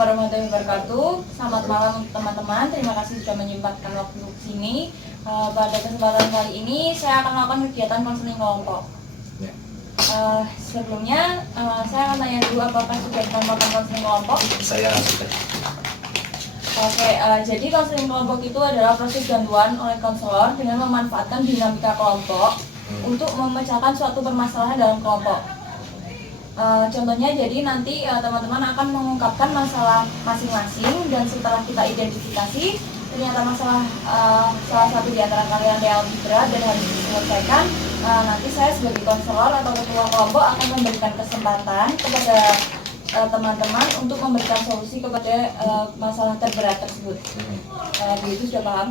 warahmatullahi wabarakatuh. Selamat malam teman-teman. Terima kasih sudah menyempatkan waktu di sini. Pada kesempatan kali ini saya akan melakukan kegiatan konseling kelompok. Sebelumnya saya akan tanya dulu apakah sudah melakukan konseling kelompok? Saya sudah. Oke, jadi konseling kelompok itu adalah proses bantuan oleh konselor dengan memanfaatkan dinamika kelompok untuk memecahkan suatu permasalahan dalam kelompok. Contohnya jadi nanti teman-teman akan mengungkapkan masalah masing-masing, dan setelah kita identifikasi ternyata masalah salah satu di antara kalian yang lebih berat dan harus diselesaikan, nanti saya sebagai konselor atau ketua kelompok akan memberikan kesempatan kepada teman-teman untuk memberikan solusi kepada masalah terberat tersebut. Begitu, sudah paham?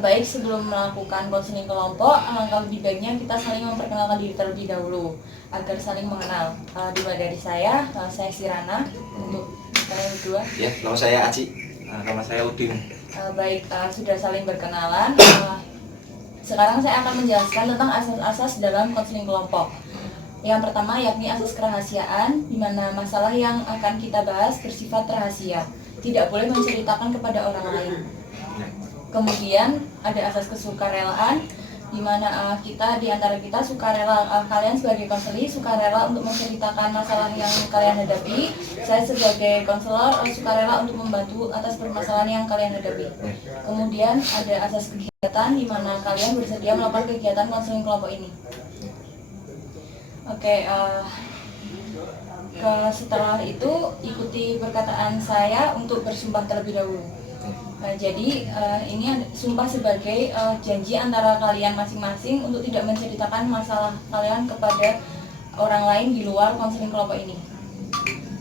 Baik, sebelum melakukan konseling kelompok, alangkah lebih baiknya kita saling memperkenalkan diri terlebih dahulu agar saling mengenal. Dimulai dari saya Sirana. Untuk kalian berdua? Ya, nama saya Aci. Nama saya Udin. Baik, sudah saling berkenalan. Sekarang saya akan menjelaskan tentang asas-asas dalam konseling kelompok. Yang pertama yakni asas kerahasiaan, di mana masalah yang akan kita bahas bersifat rahasia, tidak boleh menceritakan kepada orang lain. Kemudian ada asas kesukarelaan, di mana kita di antara kita sukarela, kalian sebagai konselor sukarela untuk menceritakan masalah yang kalian hadapi. Saya sebagai konselor sukarela untuk membantu atas permasalahan yang kalian hadapi. Kemudian ada asas kegiatan, di mana kalian bersedia melakukan kegiatan konseling kelompok ini. Oke, setelah itu ikuti perkataan saya untuk bersumpah terlebih dahulu. Jadi ini sumpah sebagai janji antara kalian masing-masing untuk tidak menceritakan masalah kalian kepada orang lain di luar konseling kelompok ini.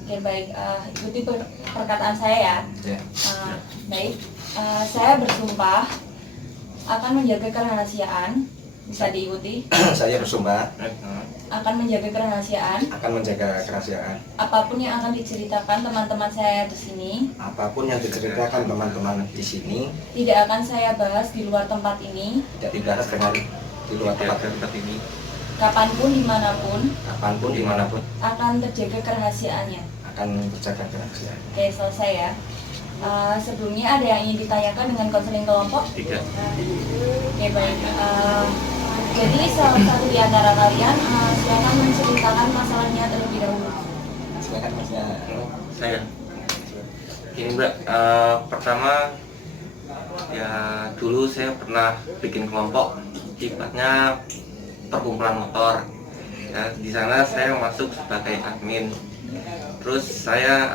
Oke, baik, ikuti perkataan saya ya. Baik, saya bersumpah akan menjaga kerahasiaan. Bisa diikuti. Saya bersumpah akan menjaga kerahasiaan. Apapun yang akan diceritakan teman-teman saya di sini. Tidak akan saya bahas di luar tempat ini. Kapanpun dimanapun. Akan terjaga kerahasiaannya. Oke, selesai ya. Sebelumnya ada yang ingin ditanyakan dengan konseling kelompok? Tidak. Oke, baik. Jadi salah satu di antara kalian silakan menceritakan masalahnya terlebih dahulu. Silakan Mas. Saya. Ini Mbak, pertama ya dulu saya pernah bikin kelompok, sifatnya perkumpulan motor. Ya, di sana saya masuk sebagai admin. Terus saya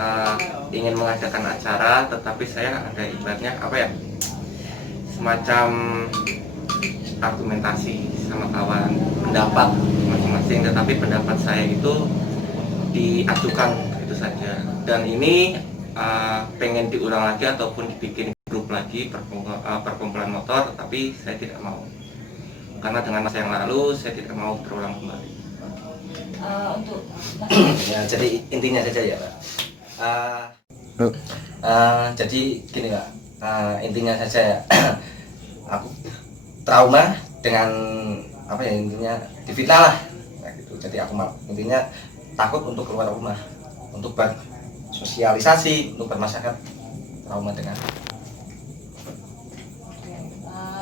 ingin mengadakan acara, tetapi saya ada ibaratnya apa ya, semacam argumentasi sama kawan, pendapat masing-masing, tetapi pendapat saya itu diajukan itu saja. Dan ini pengen diulang lagi ataupun dibikin grup lagi perkumpulan motor, tetapi saya tidak mau karena dengan masa yang lalu saya tidak mau terulang kembali. Untuk ya, jadi intinya saja ya Pak. Jadi gini Pak, intinya saja ya. Aku trauma dengan apa ya, intinya difitnah lah gitu. Jadi aku intinya takut untuk keluar rumah, untuk bersosialisasi, untuk bermasyarakat, trauma dengan.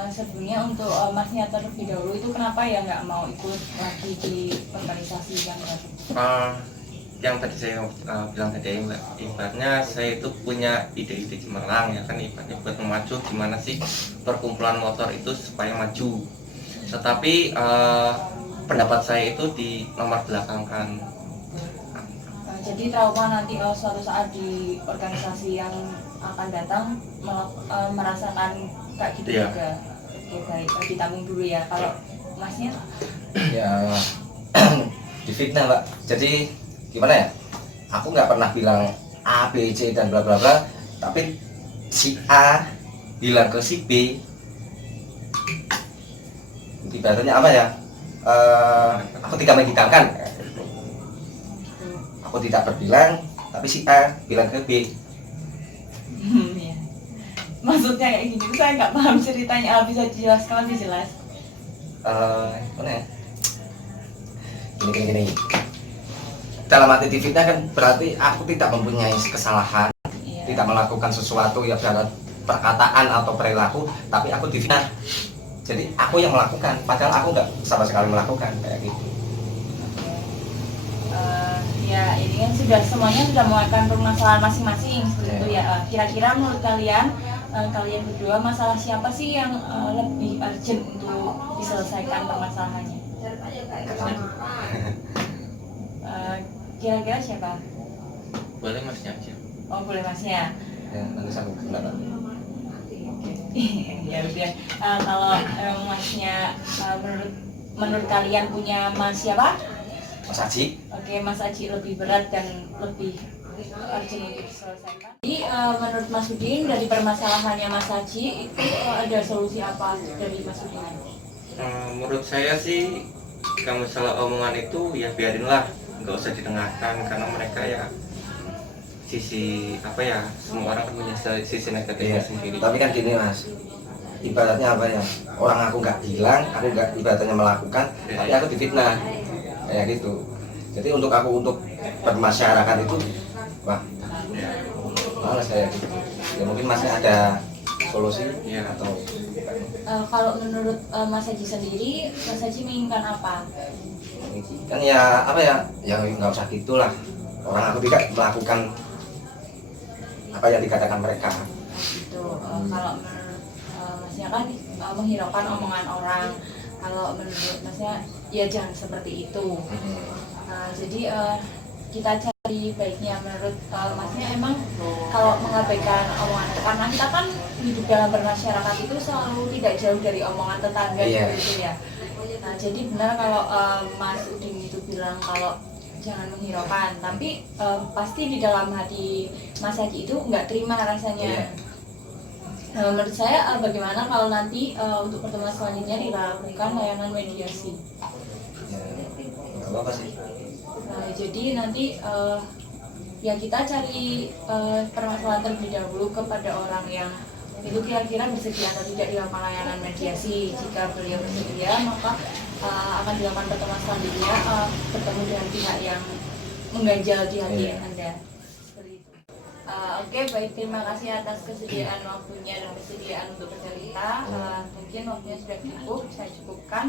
Sebelumnya untuk Masnya terlebih dahulu itu kenapa ya nggak mau ikut lagi di organisasi yang baru? Yang tadi saya bilang tadi Mbak, ibaratnya saya itu punya ide-ide cemerlang ya kan, ibaratnya buat memacu gimana sih perkumpulan motor itu supaya maju. Tetapi pendapat saya itu di nomor belakangkan. Jadi trauma nanti suatu saat di organisasi yang akan datang merasakan kayak gitu ya. Juga. Oke, baik, ditanggung dulu ya. Kalau Masnya? Ya difitnah Pak. Jadi gimana ya? Aku nggak pernah bilang A, B, C dan bla bla bla, tapi si A bilang ke si B. Ibaratnya apa ya? Aku tidak menghidangkan. Aku tidak berbilang, tapi si A bilang ke B. Ya. Maksudnya kayak gini, saya nggak paham ceritanya. Bisa dijelaskan lebih jelas? Mana ya? Gini. dalam arti difitnah kan berarti aku tidak mempunyai kesalahan, Iya. tidak melakukan sesuatu ya dalam perkataan atau perilaku, tapi aku difitnah. Jadi aku yang melakukan, padahal aku nggak sama sekali melakukan kayak gitu. Ya ini kan semuanya sudah mengatakan permasalahan masing-masing seperti itu ya. Kira-kira menurut kalian kalian berdua masalah siapa sih yang lebih urgent untuk diselesaikan permasalahannya? Kira-kira siapa? Boleh masnya aja. Oh boleh masnya. Ya, nanti saya pendapat. Ya udah. Kalau masnya menurut kalian punya mas siapa? Mas Haji, Oke, Mas Aji lebih berat dan lebih urgent untuk diselesaikan. Jadi menurut Mas Udin dari permasalahannya Mas Aji itu ada solusi apa dari Mas Udin? Menurut saya sih kalau masalah omongan itu ya biarinlah, nggak usah didengarkan karena mereka ya sisi apa ya, semua orang punya sisi negatifnya iya. sendiri. Tapi kan gini Mas, ibaratnya apa ya? Orang aku nggak bilang, aku nggak ibaratnya melakukan, tapi aku difitnah kayak gitu. Jadi untuk aku untuk bermasyarakat itu, wah, malas kayak gitu. Ya mungkin masih ada solusi Iya. atau Kalau menurut Mas Aji sendiri, Mas Aji menginginkan apa? kan ya apa ya? Ya nggak usah gitulah. Orang aku tidak melakukan apa yang dikatakan mereka. Gitu. Kalau menurut Masnya kan menghiraukan omongan orang. Kalau menurut Masnya ya jangan seperti itu. Jadi kita cari baiknya menurut Masnya emang kalau mengabaikan omongan, karena kita kan hidup dalam bermasyarakat itu selalu tidak jauh dari omongan tetangga gitu ya. Nah jadi benar kalau Mas Udin itu bilang kalau jangan menghiraukan, tapi pasti di dalam hati Mas Haji itu nggak terima rasanya. Menurut saya bagaimana kalau nanti untuk pertemuan selanjutnya dilakukan layanan mediasi. Ya, nggak apa-apa sih. Jadi nanti ya kita cari permasalahan terlebih dahulu kepada orang yang itu kira-kira bersedia atau tidak dilakukan layanan mediasi. Jika beliau bersedia maka akan dilakukan pertemuan selanjutnya bertemu dengan pihak yang mengganjal di hati Anda. Seperti itu. Oke, baik, terima kasih atas kesediaan waktunya dan kesediaan untuk bercerita. Mungkin waktunya sudah cukup, saya cukupkan.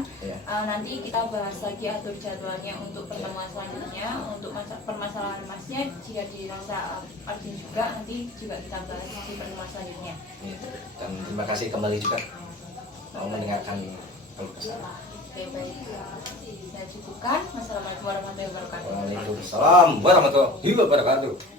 Nanti kita bahas lagi atur jadwalnya untuk pertemuan selanjutnya. Untuk permasalahan Masnya, jika dirasa urgent juga, nanti juga kita bahas di pertemuan selanjutnya. Dan terima kasih kembali juga mau mendengarkan keluh kesah. Oke, baik. Saya cukupkan. Wassalamualaikum warahmatullahi wabarakatuh. Waalaikumsalam warahmatullahi wabarakatuh.